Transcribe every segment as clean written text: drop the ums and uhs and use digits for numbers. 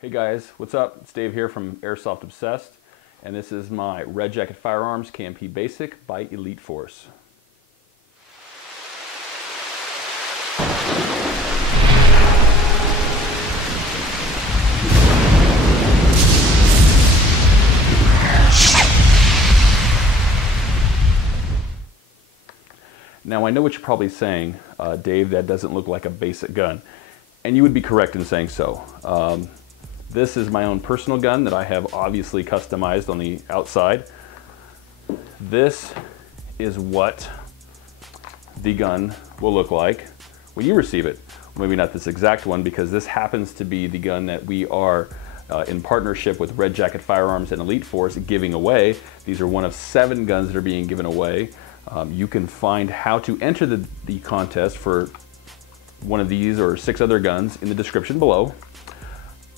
Hey guys, what's up? It's Dave here from Airsoft-Obsessed, and this is my Red Jacket Firearms KMP Basic by Elite Force. Now I know what you're probably saying, Dave, that doesn't look like a basic gun, and you would be correct in saying so. This is my own personal gun that I have obviously customized on the outside. This is what the gun will look like when you receive it. Maybe not this exact one, because this happens to be the gun that we are in partnership with Red Jacket Firearms and Elite Force giving away. These are one of 7 guns that are being given away. You can find how to enter the contest for one of these or 6 other guns in the description below.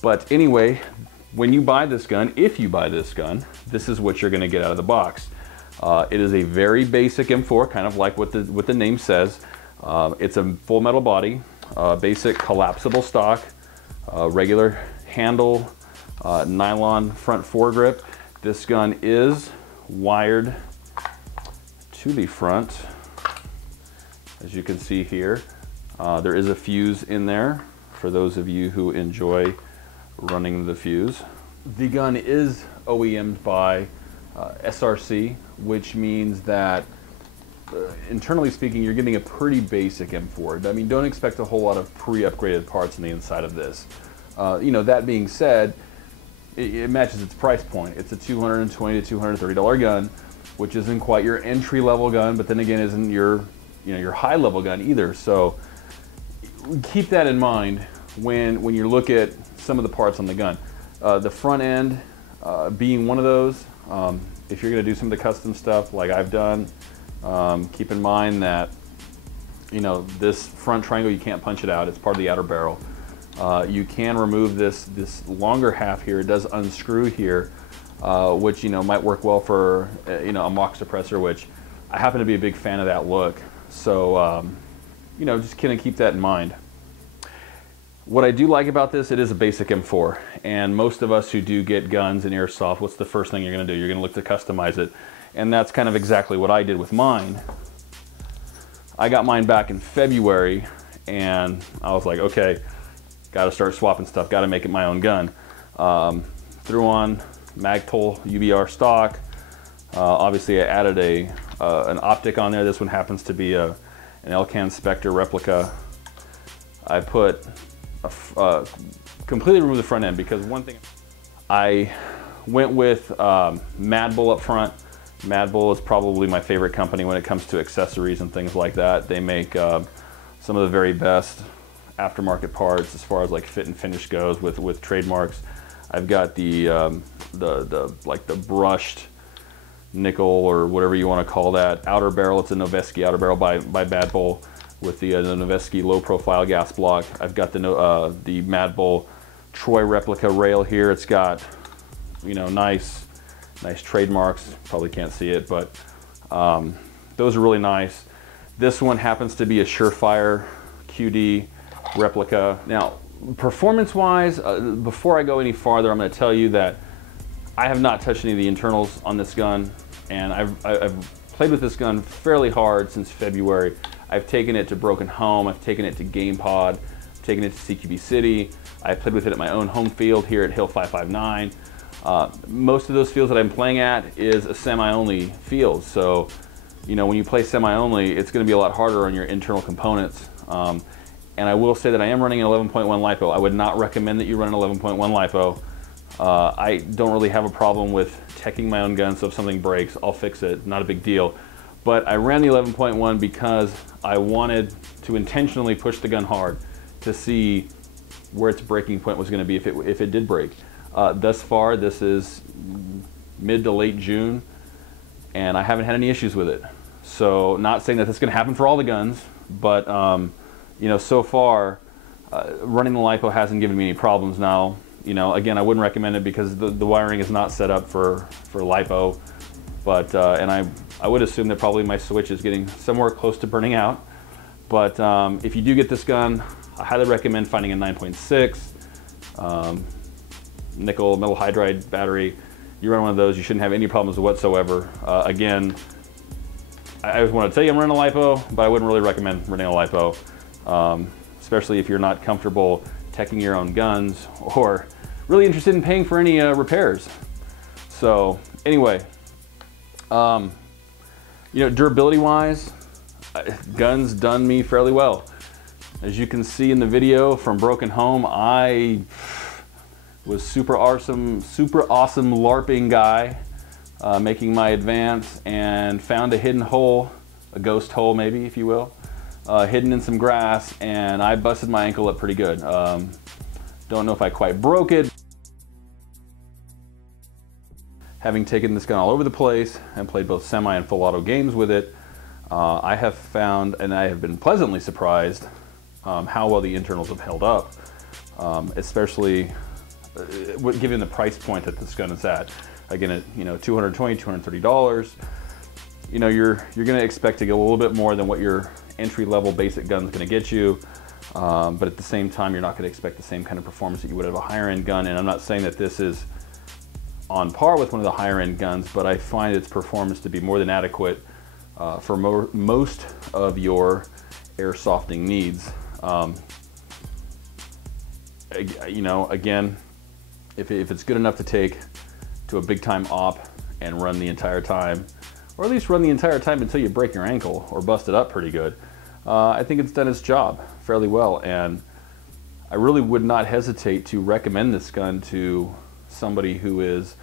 But anyway, when you buy this gun, if you buy this gun, this is what you're going to get out of the box. It is a very basic M4, kind of like what the name says. It's a full metal body, basic collapsible stock, regular handle, nylon front foregrip. This gun is wired to the front, as you can see here. There is a fuse in there for those of you who enjoy running the fuse. The gun is OEM'd by SRC, which means that internally speaking, you're getting a pretty basic M4. I mean, don't expect a whole lot of pre-upgraded parts on the inside of this. You know, that being said, it matches its price point. It's a $220 to $230 gun, which isn't quite your entry-level gun, but then again, isn't your high-level gun either. So keep that in mind when you look at some of the parts on the gun. The front end being one of those. If you're going to do some of the custom stuff like I've done, keep in mind that this front triangle, you can't punch it out. It's part of the outer barrel. You can remove this longer half here. It does unscrew here, which might work well for a mock suppressor, which I happen to be a big fan of that look. So just kind of keep that in mind. What I do like about this, it is a basic M4, and most of us who do get guns in Airsoft, what's the first thing you're going to do? You're going to look to customize it, and that's kind of exactly what I did with mine. I got mine back in February, and I was like, okay, got to start swapping stuff, got to make it my own gun. Threw on Magpul UBR stock. Obviously, I added an optic on there. This one happens to be an Elcan Spectre replica. I put completely remove the front end, because one thing, I went with Mad Bull up front. Mad Bull is probably my favorite company when it comes to accessories and things like that. They make some of the very best aftermarket parts as far as like fit and finish goes with trademarks. I've got the brushed nickel or whatever you want to call that outer barrel. It's a Noveski outer barrel by Mad Bull, with the Noveski low profile gas block. I've got the Mad Bull Troy replica rail here. It's got nice trademarks. Probably can't see it, but those are really nice. This one happens to be a Surefire Qd Replica. Now, performance wise, before I go any farther, I'm going to tell you that I have not touched any of the internals on this gun, and I've played with this gun fairly hard since February. I've taken it to Broken Home, I've taken it to Game Pod, I've taken it to CQB City, I played with it at my own home field here at Hill 559. Most of those fields that I'm playing at is a semi-only field, so when you play semi-only, it's going to be a lot harder on your internal components. And I will say that I am running an 11.1 LiPo. I would not recommend that you run an 11.1 LiPo. I don't really have a problem with teching my own gun, so if something breaks, I'll fix it, not a big deal. But I ran the 11.1 because I wanted to intentionally push the gun hard to see where its breaking point was going to be if it did break. Thus far, this is mid to late June, and I haven't had any issues with it. So, not saying that that's going to happen for all the guns, but so far, running the LiPo hasn't given me any problems. Now, again, I wouldn't recommend it because the wiring is not set up for LiPo. But and I would assume that probably my switch is getting somewhere close to burning out. But if you do get this gun, I highly recommend finding a 9.6. nickel metal hydride battery. You run one of those, you shouldn't have any problems whatsoever. Again, I just want to tell you I'm running a LiPo, but I wouldn't really recommend running a LiPo, especially if you're not comfortable teching your own guns or really interested in paying for any repairs. So anyway, you know, durability wise, guns done me fairly well. As you can see in the video from Broken Home, I was super awesome LARPing guy, making my advance, and found a hidden hole, a ghost hole maybe, if you will, hidden in some grass, and I busted my ankle up pretty good. Don't know if I quite broke it. Having taken this gun all over the place and played both semi and full auto games with it, I have found, and I have been pleasantly surprised, how well the internals have held up, especially given the price point that this gun is at. Again, at $220, $230, you're going to expect to get a little bit more than what your entry-level basic gun is going to get you, but at the same time, you're not going to expect the same kind of performance that you would have a higher-end gun. And I'm not saying that this is on par with one of the higher-end guns, but I find its performance to be more than adequate for most of your airsofting needs. Again, if it's good enough to take to a big time op and run the entire time, or at least run the entire time until you break your ankle or bust it up pretty good, I think it's done its job fairly well. And I really would not hesitate to recommend this gun to somebody who is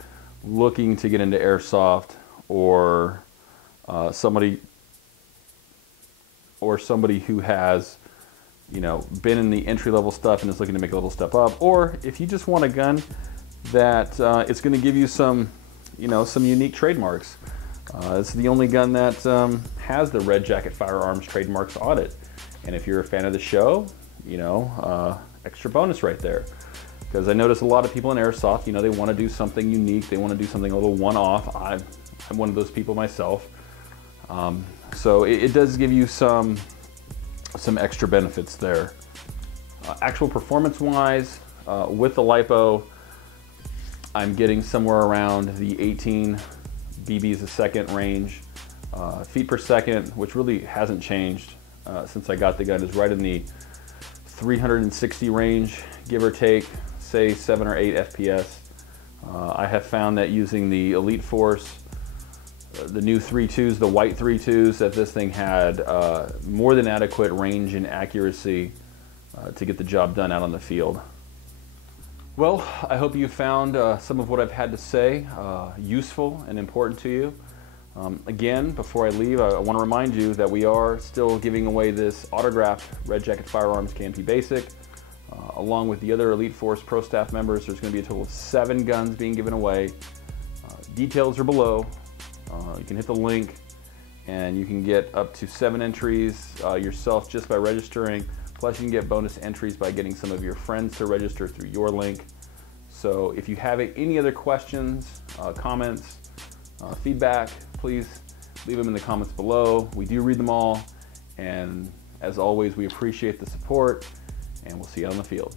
looking to get into airsoft, or somebody who has been in the entry-level stuff and is looking to make a little step up, or if you just want a gun that it's going to give you some unique trademarks. It's the only gun that has the red Jacket Firearms trademarks on it, and if you're a fan of the show, extra bonus right there. Because I notice a lot of people in airsoft, they want to do something unique, they want to do something a little one-off. I'm one of those people myself. So it does give you some extra benefits there. Actual performance-wise, with the LiPo, I'm getting somewhere around the 18 BBs a second range. Feet per second, which really hasn't changed since I got the gun, is right in the 360 range, give or take, say 7 or 8 FPS. I have found that using the Elite Force, the new 3.2s, the white 3.2s, that this thing had more than adequate range and accuracy to get the job done out on the field. Well, I hope you found some of what I've had to say useful and important to you. Again, before I leave, I want to remind you that we are still giving away this autographed Red Jacket Firearms KMP Basic. Along with the other Elite Force Pro Staff members, there's going to be a total of 7 guns being given away. Details are below. You can hit the link and you can get up to 7 entries yourself just by registering. Plus you can get bonus entries by getting some of your friends to register through your link. So if you have any other questions, comments, feedback, please leave them in the comments below. We do read them all, and as always, we appreciate the support, and we'll see you out on the field.